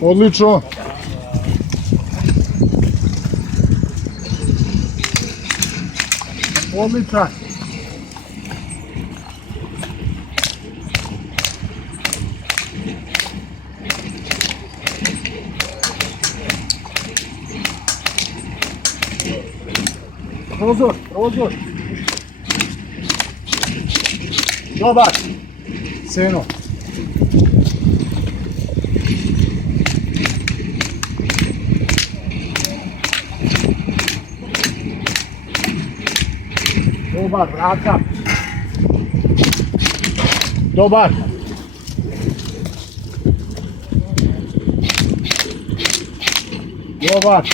Odlično. Odličan. Prozor, prozor. Dobar. Seno. Dobar, vrata. Dobar. Dobar.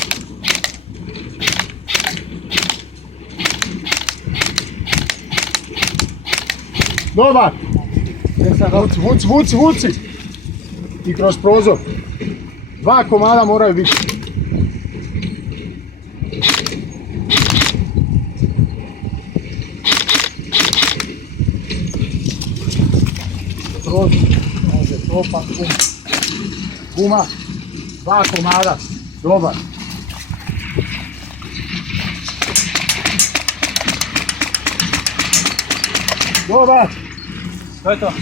Dobar. Vuci. I kroz prozor. 2 komada moraju biti. Prozor. Može, topa, guma. 2 komada. Dobar. Dobar. To je to.